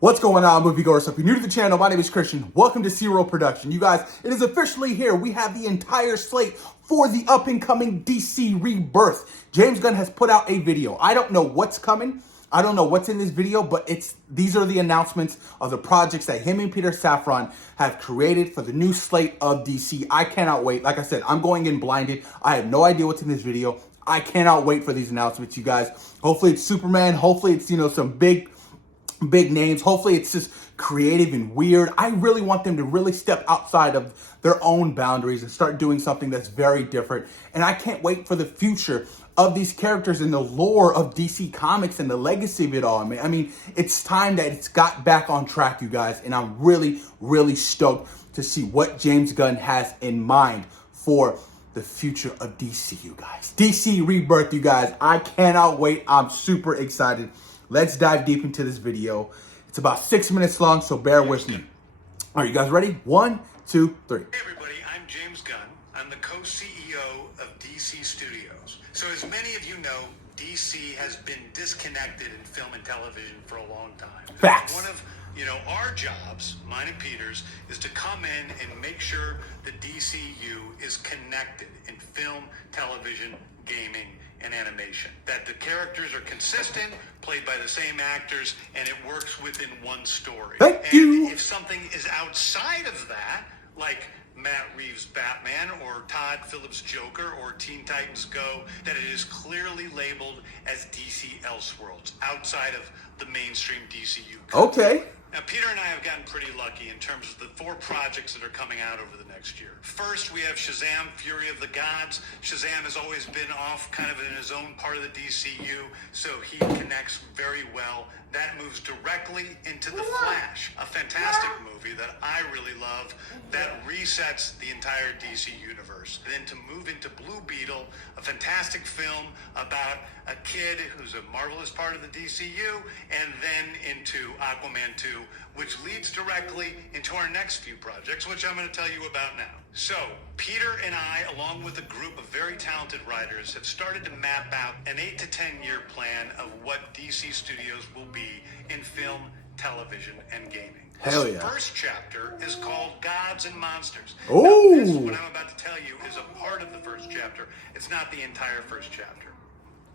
What's going on, moviegoers? So if you're new to the channel, my name is Christian. Welcome to C-Roll Production. You guys, it is officially here. We have the entire slate for the up-and-coming DC Rebirth. James Gunn has put out a video. I don't know what's coming. I don't know what's in this video, but these are the announcements of the projects that him and Peter Safran have created for the new slate of DC. I cannot wait. Like I said, I'm going in blinded. I have no idea what's in this video. I cannot wait for these announcements, you guys. Hopefully it's Superman. Hopefully it's, some big names. Hopefully it's just creative and weird. I really want them to really step outside of their own boundaries and start doing something that's very different. And I can't wait for the future of these characters and the lore of DC Comics and the legacy of it all. I mean, it's time that it's got back on track, you guys. And I'm really, really stoked to see what James Gunn has in mind for the future of DC, you guys. DC Rebirth, you guys. I cannot wait. I'm super excited. Let's dive deep into this video. It's about 6 minutes long, so bear with me. All right, you guys ready? 1, 2, 3. Hey everybody, I'm James Gunn. I'm the co-CEO of DC Studios. So as many of you know, DC has been disconnected in film and television for a long time. Facts. One of our jobs, mine and Peter's, is to come in and make sure the DCU is connected in film, television, gaming, and animation. That the characters are consistent, played by the same actors, and it works within one story. Thank you. If something is outside of that, like Matt Reeves' Batman or Todd Phillips' Joker or Teen Titans Go, that it is clearly labeled as DC Elseworlds, outside of the mainstream DCU. Okay. Now, Peter and I have gotten pretty lucky in terms of the 4 projects that are coming out over the next year. First, we have Shazam! Fury of the Gods. Shazam has always been off kind of in his own part of the DCU, so he connects very well. That moves directly into The Flash, a fantastic movie that I really love that resets the entire DC universe. Then to move into Blue Beetle, a fantastic film about a kid who's a marvelous part of the DCU, and then into Aquaman 2, which leads directly into our next few projects, which I'm going to tell you about now. So, Peter and I, along with a group of very talented writers, have started to map out an 8 to 10 year plan of what DC Studios will be in film, television, and gaming. Hell yeah. The first chapter is called Gods and Monsters. Ooh. Now, this, what I'm about to tell you, is a part of the first chapter. It's not the entire first chapter.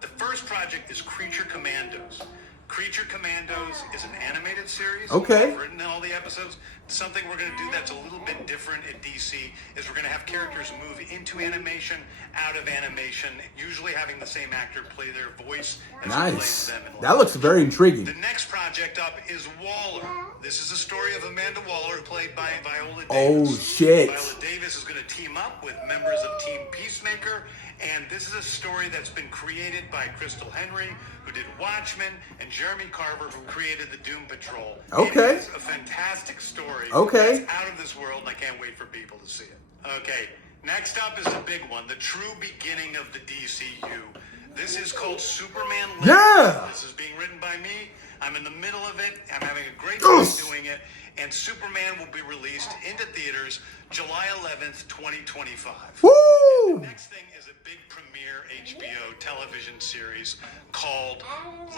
The first project is Creature Commandos. Creature Commandos is an animated series. Okay. I've written all the episodes. Something we're going to do that's a little bit different at DC is we're going to have characters move into animation, out of animation, usually having the same actor play their voice as he plays them in live. That looks very intriguing. The next project up is Waller. This is a story of Amanda Waller, played by Viola Davis. Oh, shit. Viola Davis is going to team up with members of Team Peacemaker, and this is a story that's been created by Crystal Henry, who did Watchmen, and Jeremy Carver, who created the Doom Patrol. Okay. It is a fantastic story. Okay. It's out of this world, and I can't wait for people to see it. Okay, next up is the big one, the true beginning of the DCU. This is called Superman Lives. Yeah. This is being written by me. I'm in the middle of it. I'm having a great time doing it. And Superman will be released into theaters July 11th, 2025. Woo! The next thing is a big premiere HBO television series called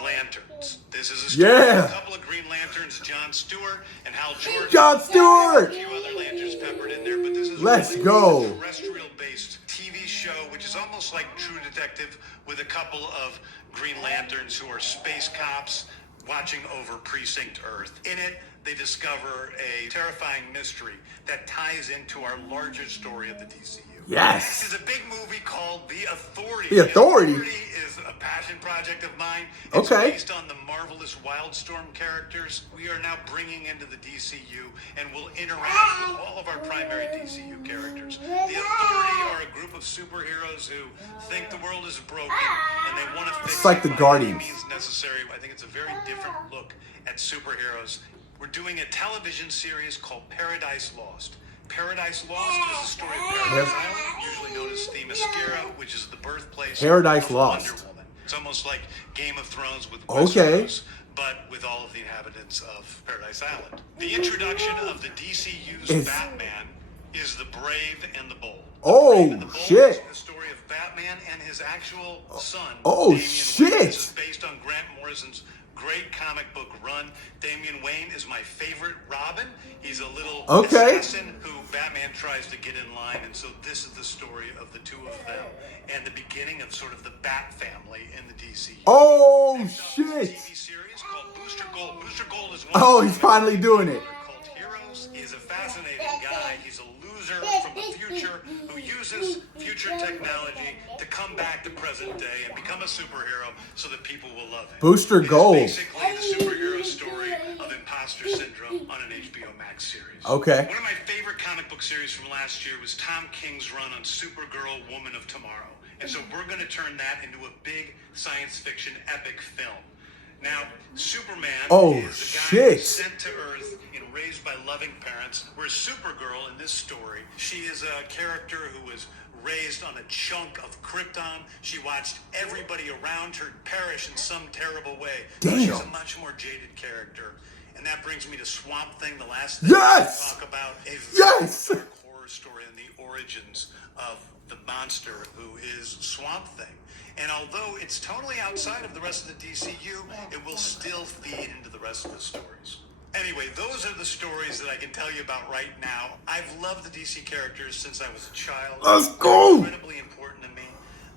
Lanterns. This is a story of a couple of Green Lanterns, John Stewart and Hal Jordan. John Stewart! A few other lanterns peppered in there, but this is Let's really go. a terrestrial-based TV show, which is almost like True Detective, with a couple of Green Lanterns who are space cops watching over Precinct Earth. In it, they discover a terrifying mystery that ties into our larger story of the DCU. Yes. Next is a big movie called The Authority. The Authority? The Authority is a passion project of mine. It's Okay. based on the marvelous Wildstorm characters we are now bringing into the DCU, and will interact with all of our primary DCU characters. The Authority are a group of superheroes who think the world is broken and they want to fix It's like it the by Guardians. any means necessary. I think it's a very different look at superheroes. We're doing a television series called Paradise Lost. Paradise Lost is the story of Paradise Island, usually known as Themyscira, which is the birthplace Paradise of Lost. Wonder Woman. It's almost like Game of Thrones with Okay. Westeros, but with all of the inhabitants of Paradise Island. The introduction of the DCU's Batman is The Brave and the Bold. Oh, Brave and the Bold shit. is the story of Batman and his actual son, Oh, Damian shit. Wayne. This is based on Grant Morrison's great comic book run. Damian Wayne is my favorite Robin. He's a little assassin who Batman tries to get in line, and so this is the story of the two of them and the beginning of sort of the Bat family in the DCU. Oh, shit. TV series called Booster Gold. Booster Gold is one Oh, he's finally doing it. called Heroes. He's a fascinating guy. He's a loser from the future who uses future technology to come back to present day and become a superhero so that people will love him. Booster Gold. It's basically the superhero story of imposter syndrome on an HBO Max series. Okay. One of my favorite comic book series from last year was Tom King's run on Supergirl, Woman of Tomorrow. And so we're going to turn that into a big science fiction epic film. Now, Superman is the guy who's sent to Earth and raised by loving parents, whereas Supergirl in this story, she is a character who was raised on a chunk of Krypton. She watched everybody around her perish in some terrible way. Damn. She's a much more jaded character. And that brings me to Swamp Thing, the last thing I talk about. A very dark horror story and the origins of the monster who is Swamp Thing. And although it's totally outside of the rest of the DCU, it will still feed into the rest of the stories. Anyway, those are the stories that I can tell you about right now. I've loved the DC characters since I was a child. Let's go! They're incredibly important to me.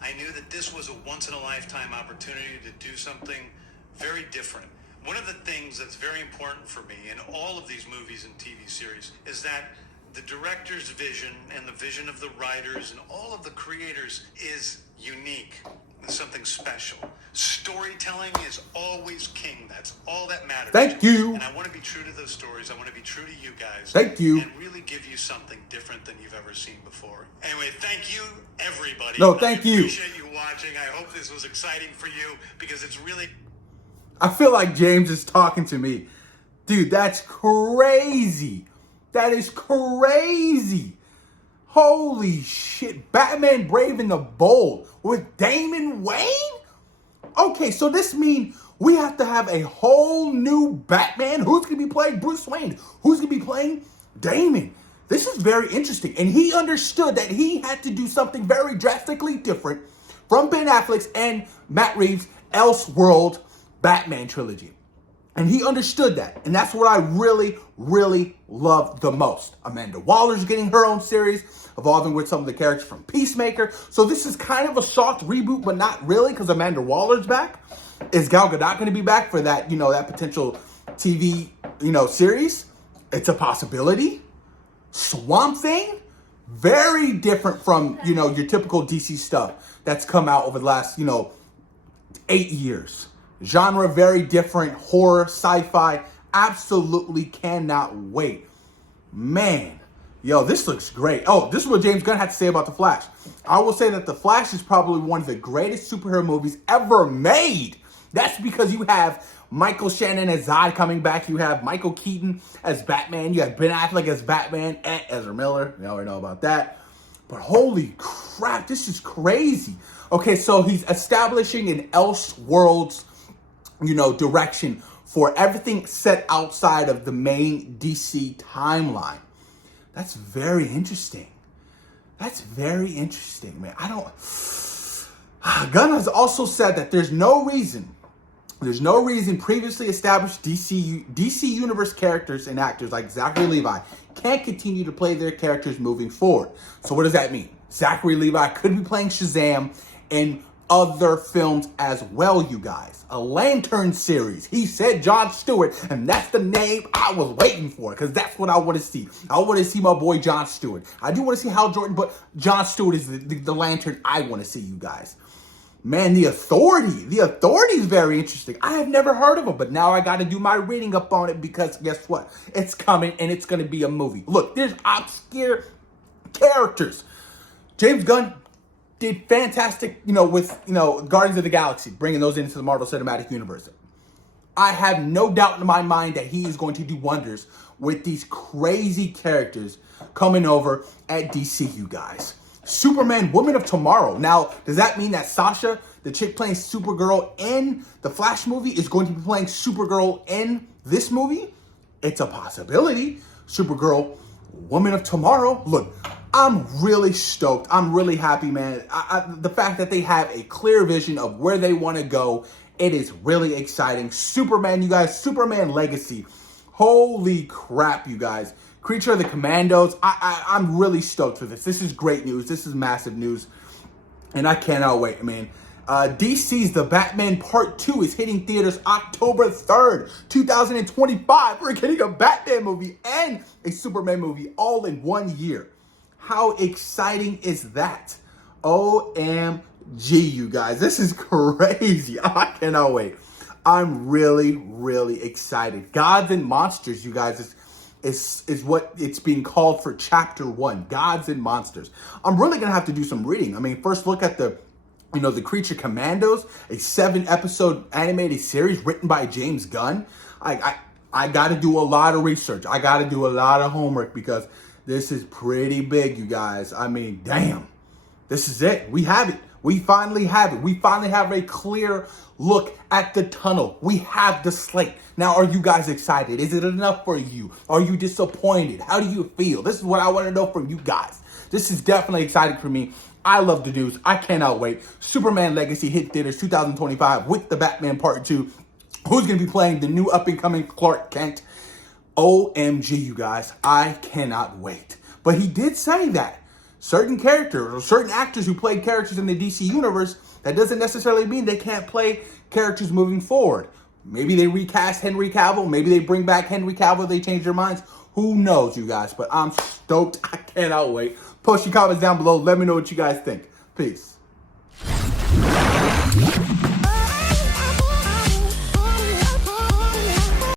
I knew that this was a once-in-a-lifetime opportunity to do something very different. One of the things that's very important for me in all of these movies and TV series is that the director's vision and the vision of the writers and all of the creators is unique and something special. Storytelling is always king. That's all that matters. Thank you. And I want to be true to those stories. I want to be true to you guys. Thank you. And really give you something different than you've ever seen before. Anyway, thank you, everybody. No, thank you. I appreciate you watching. I hope this was exciting for you because it's really... I feel like James is talking to me. Dude, that's crazy. That is crazy. Holy shit. Batman Brave and the Bold with Damian Wayne? Okay, so this means we have to have a whole new Batman. Who's going to be playing Bruce Wayne? Who's going to be playing Damon? This is very interesting. And he understood that he had to do something very drastically different from Ben Affleck's and Matt Reeves' Elseworld Batman trilogy. And he understood that. And that's what I really, really love the most. Amanda Waller's getting her own series, evolving with some of the characters from Peacemaker. So this is kind of a soft reboot, but not really, because Amanda Waller's back. Is Gal Gadot going to be back for that, that potential TV, series? It's a possibility. Swamp Thing? Very different from, your typical DC stuff that's come out over the last, 8 years. Genre very different, horror, sci-fi. Absolutely cannot wait. Man, this looks great. Oh, this is what James Gunn had to say about The Flash. I will say that The Flash is probably one of the greatest superhero movies ever made. That's because you have Michael Shannon as Zod coming back. You have Michael Keaton as Batman. You have Ben Affleck as Batman and Ezra Miller. We already know about that. But holy crap, this is crazy. Okay, so he's establishing an Elseworlds direction for everything set outside of the main DC timeline. That's very interesting. That's very interesting, man. Gunn has also said that there's no reason previously established DC Universe characters and actors like Zachary Levi can't continue to play their characters moving forward. So what does that mean? Zachary Levi could be playing Shazam in other films as well, you guys. A Lantern series. He said Jon Stewart, and that's the name I was waiting for, because that's what I want to see. I want to see my boy Jon Stewart. I do want to see Hal Jordan, but Jon Stewart is the Lantern I want to see, you guys. Man, The Authority. The Authority is very interesting. I have never heard of him, but now I got to do my reading up on it, because guess what? It's coming, and it's going to be a movie. Look, there's obscure characters. James Gunn did fantastic, with, Guardians of the Galaxy, bringing those into the Marvel Cinematic Universe. I have no doubt in my mind that he is going to do wonders with these crazy characters coming over at DC, you guys. Superman, Woman of Tomorrow. Now, does that mean that Sasha, the chick playing Supergirl in the Flash movie, is going to be playing Supergirl in this movie? It's a possibility. Supergirl, Woman of Tomorrow. Look, I'm really stoked. I'm really happy, man. The fact that they have a clear vision of where they want to go, it is really exciting. Superman, you guys, Superman Legacy. Holy crap, you guys. Creature of the Commandos. I'm really stoked for this. This is great news. This is massive news. And I cannot wait, man. DC's The Batman Part 2 is hitting theaters October 3rd, 2025. We're getting a Batman movie and a Superman movie all in 1 year. How exciting is that? OMG, you guys. This is crazy. I cannot wait. I'm really, really excited. Gods and Monsters, you guys, is what it's being called for Chapter 1. Gods and Monsters. I'm really going to have to do some reading. I mean, first look at the Creature Commandos, a 7-episode animated series written by James Gunn. I got to do a lot of research. I got to do a lot of homework because this is pretty big, you guys. I mean, damn. This is it. We have it. We finally have it. We finally have a clear look at the tunnel. We have the slate. Now, are you guys excited? Is it enough for you? Are you disappointed? How do you feel? This is what I want to know from you guys. This is definitely exciting for me. I love the news. I cannot wait. Superman Legacy hit theaters 2025 with the Batman Part 2. Who's going to be playing the new up-and-coming Clark Kent? OMG, you guys. I cannot wait. But he did say that certain characters or certain actors who played characters in the DC universe, that doesn't necessarily mean they can't play characters moving forward. Maybe they recast Henry Cavill. Maybe they bring back Henry Cavill. They change their minds. Who knows, you guys? But I'm stoked. I cannot wait. Post your comments down below. Let me know what you guys think. Peace.